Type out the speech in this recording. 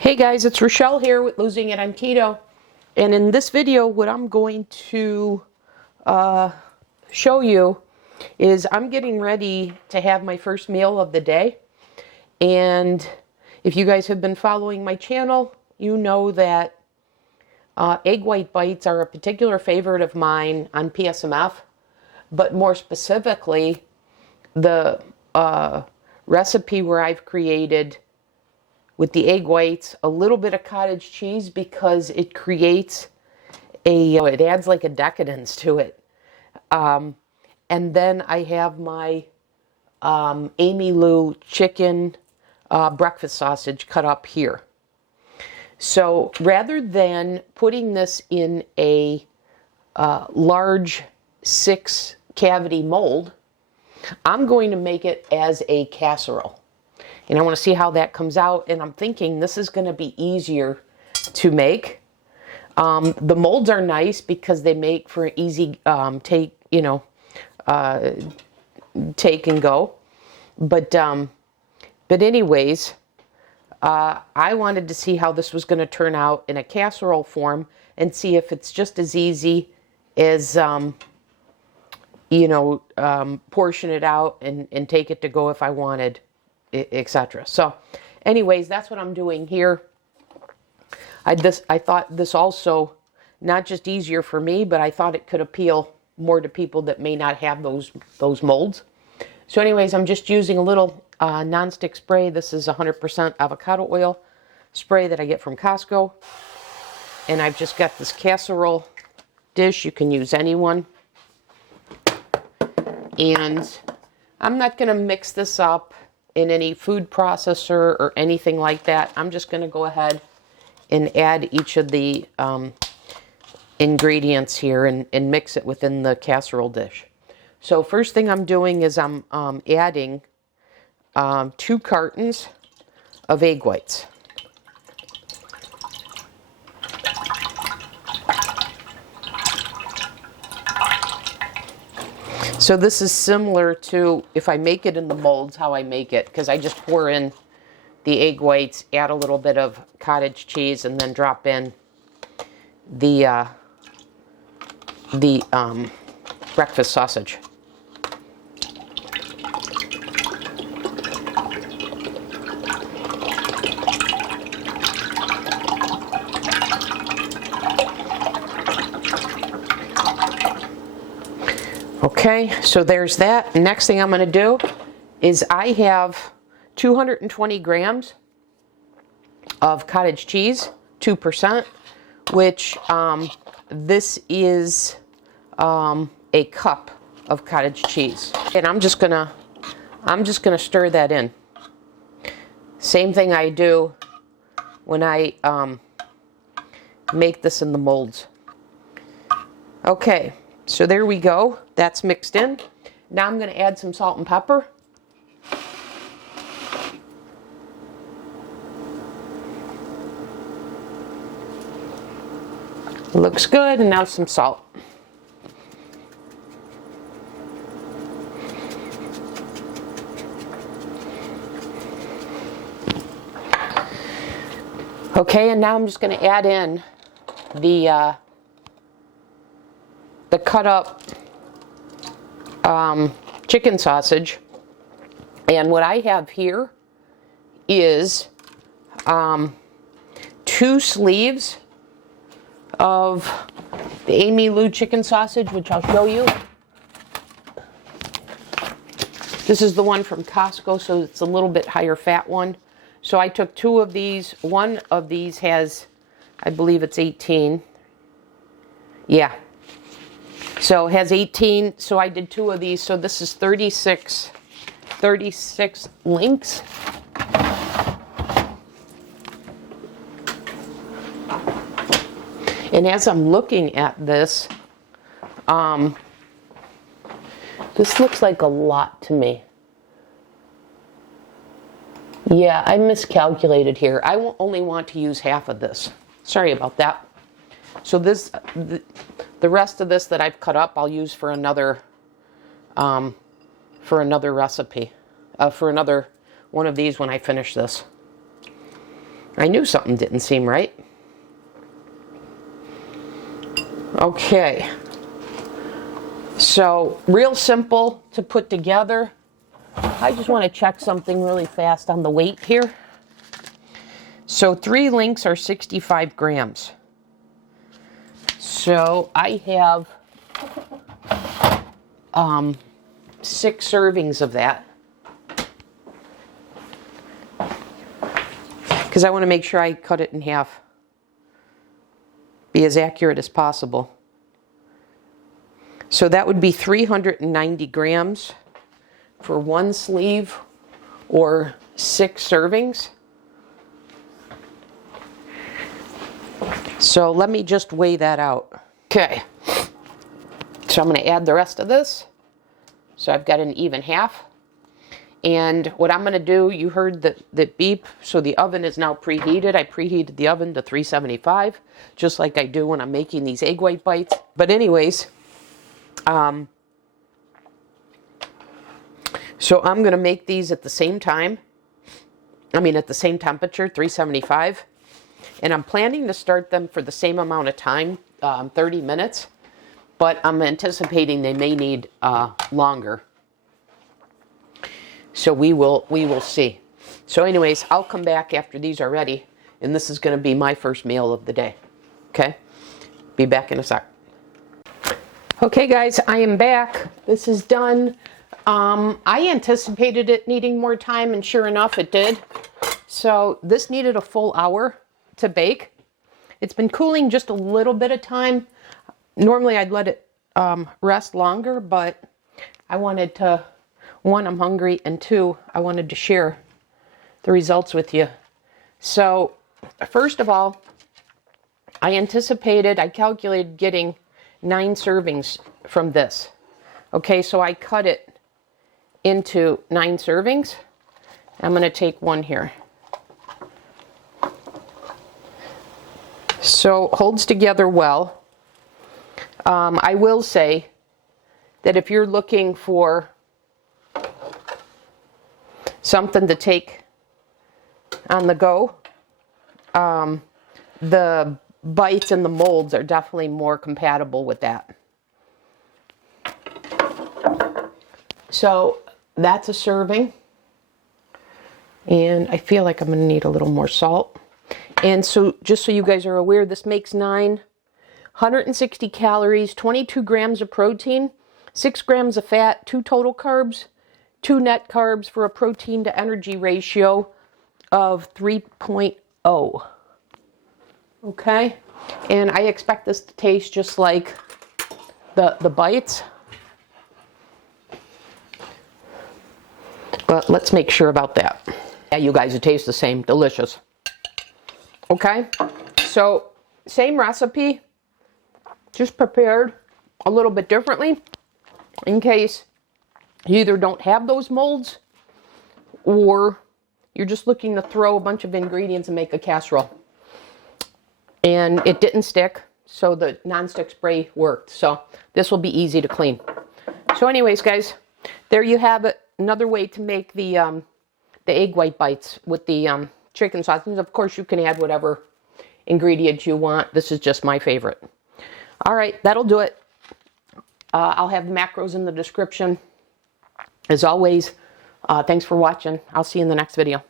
Hey guys, it's Rochelle here with Losing It on Keto. And in this video, what I'm going to show you is I'm getting ready to have my first meal of the day. And if you guys have been following my channel, you know that egg white bites are a particular favorite of mine on PSMF. But more specifically, the recipe where I've created with the egg whites, a little bit of cottage cheese because it creates it adds like a decadence to it. And then I have my Amylu Chicken Breakfast Sausage cut up here. So rather than putting this in a large 6-cavity mold, I'm going to make it as a casserole. And I want to see how that comes out. And I'm thinking this is going to be easier to make. The molds are nice because they make for easy take and go. But anyways, I wanted to see how this was going to turn out in a casserole form and see if it's just as easy as portion it out and take it to go if I wanted, etc. So anyways, that's what I'm doing here. I thought this also not just easier for me, but I thought it could appeal more to people that may not have those molds. So anyways, I'm just using a little nonstick spray. This is 100% avocado oil spray that I get from Costco. And I've just got this casserole dish. You can use any one. And I'm not going to mix this up in any food processor or anything like that. I'm just going to go ahead and add each of the ingredients here and mix it within the casserole dish. So first thing I'm doing is I'm adding 2 cartons of egg whites. So this is similar to if I make it in the molds, how I make it, because I just pour in the egg whites, add a little bit of cottage cheese, and then drop in the breakfast sausage. Okay, so there's that. Next thing I'm going to do is I have 220 grams of cottage cheese, 2%, which this is a cup of cottage cheese. And I'm just gonna stir that in. Same thing I do when I make this in the molds. Okay. So there we go. That's mixed in. Now I'm going to add some salt and pepper. Looks good. And now some salt. Okay, and now I'm just going to add in the cut up chicken sausage. And what I have here is 2 sleeves of the Amylu chicken sausage, which I'll show you. This is the one from Costco, so it's a little bit higher fat one. So I took 2 of these. One of these has, I believe it's 18. Yeah. So it has 18, so I did 2 of these. So this is 36 links. And as I'm looking at this, this looks like a lot to me. Yeah, I miscalculated here. I only want to use half of this. Sorry about that. So this, the rest of this that I've cut up, I'll use for another recipe, for another one of these when I finish this. I knew something didn't seem right. Okay. So, real simple to put together. I just want to check something really fast on the weight here. So 3 links are 65 grams. So I have 6 servings of that. Because I want to make sure I cut it in half. Be as accurate as possible. So that would be 390 grams for 1 sleeve or 6 servings. So let me just weigh that out. Okay. So I'm going to add the rest of this. So I've got an even half. And what I'm going to do, you heard the beep, so the oven is now preheated. I preheated the oven to 375, just like I do when I'm making these egg white bites. But anyways, so I'm going to make these at the same time. At the same temperature, 375. And I'm planning to start them for the same amount of time, 30 minutes. But I'm anticipating they may need longer. So we will see. So anyways, I'll come back after these are ready. And this is going to be my first meal of the day. Okay? Be back in a sec. Okay guys, I am back. This is done. I anticipated it needing more time, and sure enough it did. So this needed a full hour to bake. It's been cooling just a little bit of time. Normally I'd let it rest longer, but I wanted to, 1, I'm hungry, and 2, I wanted to share the results with you. So first of all, I calculated getting 9 servings from this. Okay, so I cut it into 9 servings. I'm going to take 1 here. So holds together well. I will say that if you're looking for something to take on the go, the bites and the molds are definitely more compatible with that. So that's a serving. And I feel like I'm going to need a little more salt. And so just so you guys are aware, this makes 9, 160 calories, 22 grams of protein, 6 grams of fat, 2 total carbs, 2 net carbs for a protein to energy ratio of 3.0. Okay? And I expect this to taste just like the bites. But let's make sure about that. Yeah, you guys, it tastes the same. Delicious. Okay? So, same recipe, just prepared a little bit differently in case you either don't have those molds or you're just looking to throw a bunch of ingredients and make a casserole. And it didn't stick, so the nonstick spray worked. So this will be easy to clean. So anyways, guys, there you have it. Another way to make the egg white bites with the chicken sausage. Of course, you can add whatever ingredients you want. This is just my favorite. All right, that'll do it. I'll have the macros in the description. As always, thanks for watching. I'll see you in the next video.